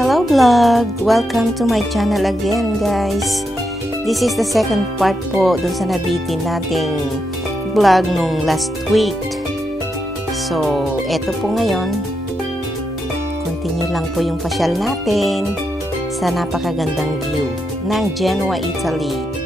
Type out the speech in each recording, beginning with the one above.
Hello vlog! Welcome to my channel again guys. This is the second part po dun sa nabitin nating vlog nung last week. So, eto po ngayon. Continue lang po yung pasyal natin sa napakagandang view ng Genoa, Italy.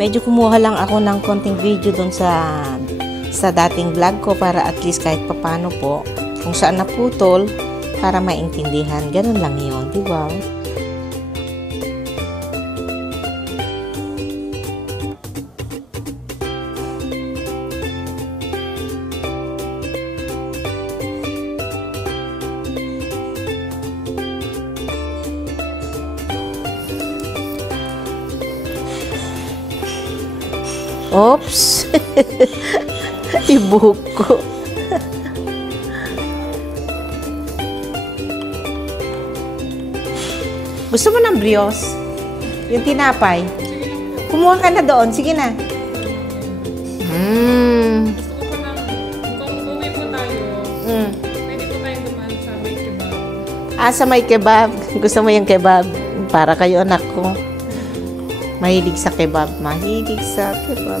Medyo kumuha lang ako ng konting video dun sa dating vlog ko para at least kahit papano po kung saan naputol para maintindihan. Ganun lang yun, di ba? Oops! Ibuhok ko. Gusto mo ng brios? Yung tinapay? Kumuha ka na doon. Sige na. Gusto ko pa lang, kung uwi po tayo, pwede po tayong dumaan sa may kebab. Ah, sa may kebab. Gusto mo yung kebab? Para kayo anak ko. Mahilig sa kebab. Mahilig sa kebab.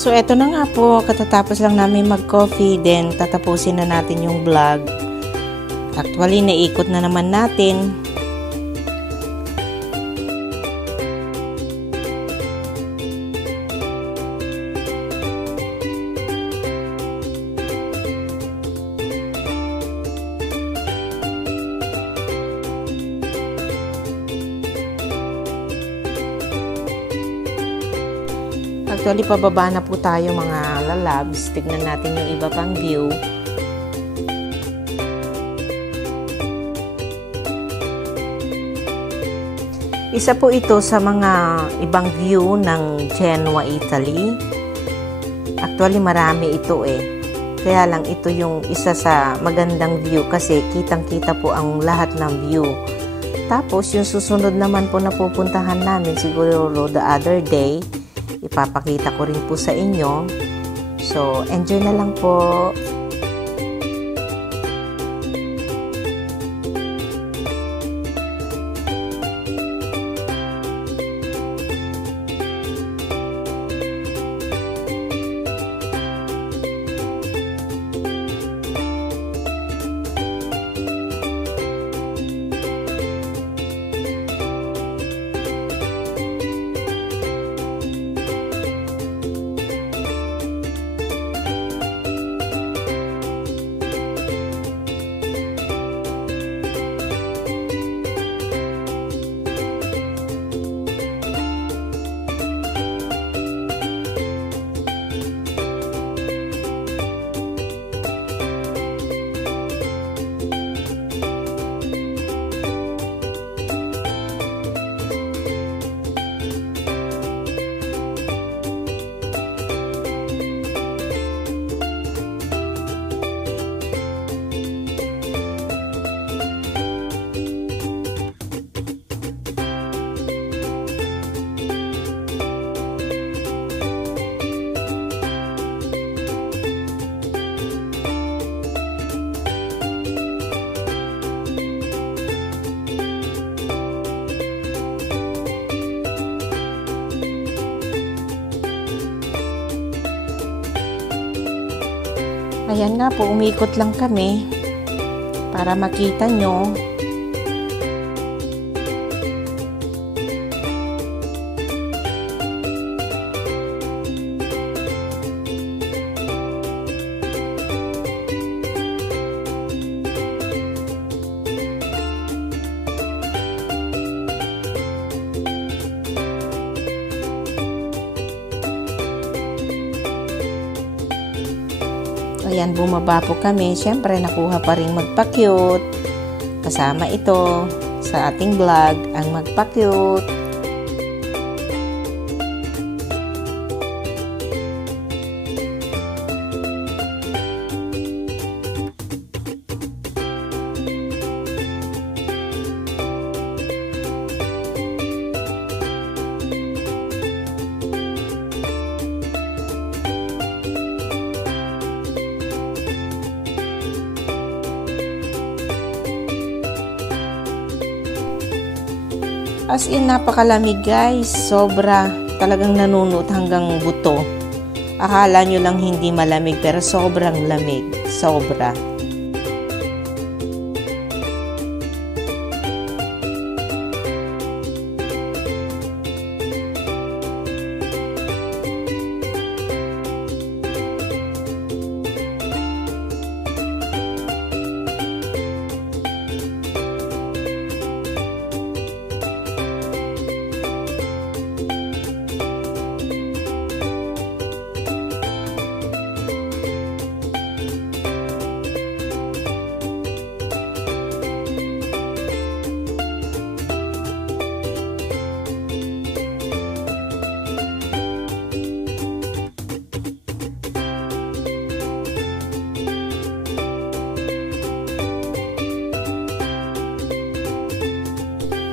So, eto na nga po. Katatapos lang namin mag-coffee. Then, tatapusin na natin yung vlog. Actually, naikot na naman natin. Actually, pababa na po tayo mga lalabs. Tignan natin yung iba pang view. Isa po ito sa mga ibang view ng Genoa, Italy. Actually, marami ito eh. Kaya lang ito yung isa sa magandang view kasi kitang-kita po ang lahat ng view. Tapos, yung susunod naman po na pupuntahan namin siguro the other day, ipapakita ko rin po sa inyo. So, enjoy na lang po. Ayan nga po, umikot lang kami para makita nyo. Ayan, bumaba po kami. Siyempre, nakuha pa rin magpa-cute. Kasama ito sa ating vlog, ang magpa-cute. As in, napakalamig guys. Sobra. Talagang nanunot hanggang buto. Akala nyo lang hindi malamig pero sobrang lamig. Sobra.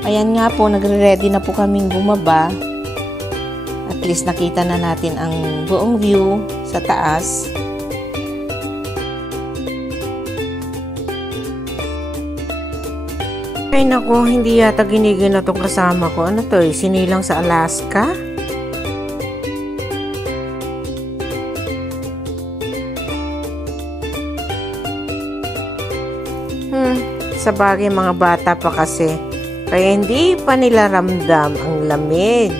Ayan nga po, nagre-ready na po kaming bumaba. At least nakita na natin ang buong view sa taas. Ay nako, hindi yata ginigil na itong kasama ko. Ano to, sinilang sa Alaska? Sa bagay, mga bata pa kasi. Kaya hindi pa nila ramdam ang lamig.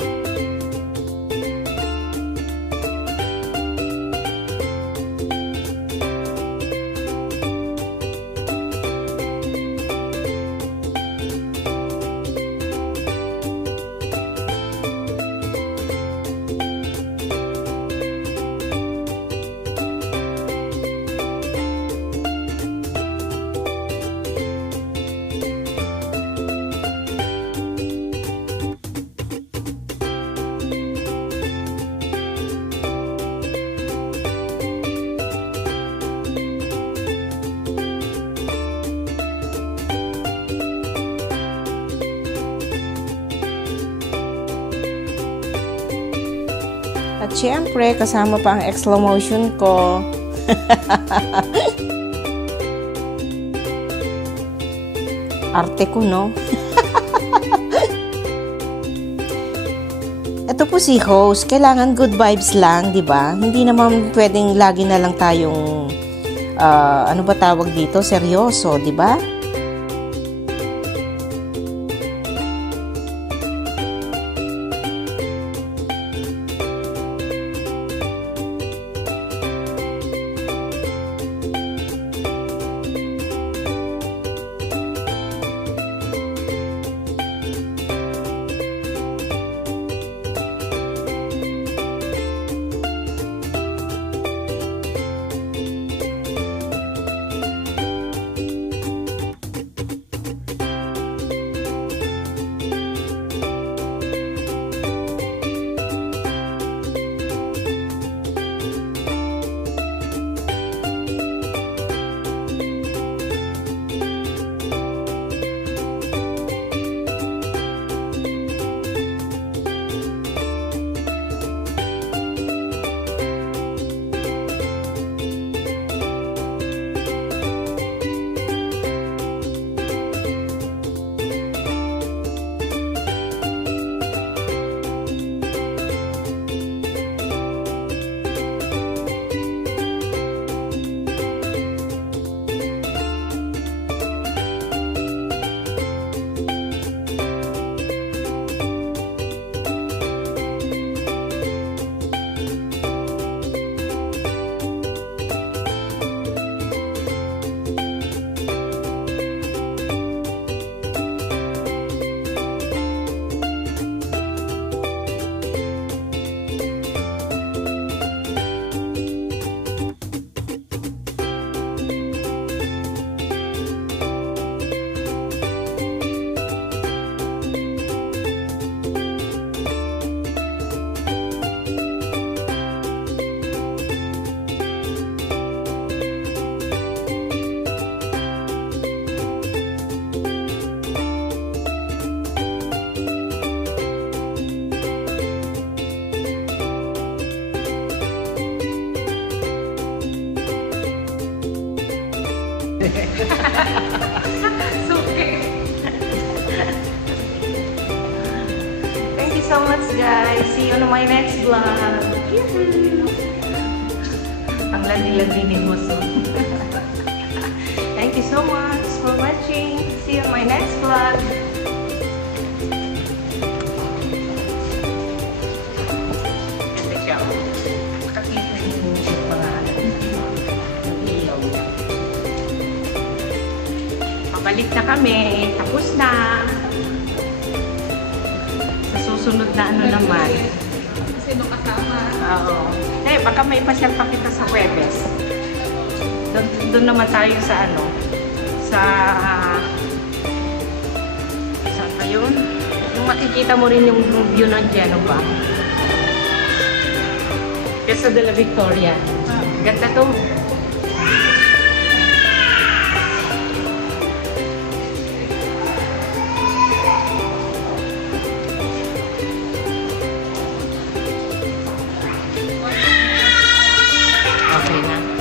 At syempre, kasama pa ang exclamation ko. Arte ko, no? Ito po si host. Kailangan good vibes lang, di ba? Hindi naman pwedeng lagi na lang tayong, ano ba tawag dito? Seryoso, di ba? Suki. Thank you so much, guys. See you on my next vlog. Ang landi-landi ni Muso. Thank you so much for watching. See you on my next vlog. Ganda siya. Nakakita yung mga ilaw. Pabalik na kami. Tapos na. Sa susunod na ano naman. Sino kasama? Oo. Eh, baka may pasyal pa kita sa Huwebes. Doon naman tayo sa ano, sa saan pa yun? Yung makikita mo rin yung view ng Genova. Piazza della Victoria. Ganda to. Okay na.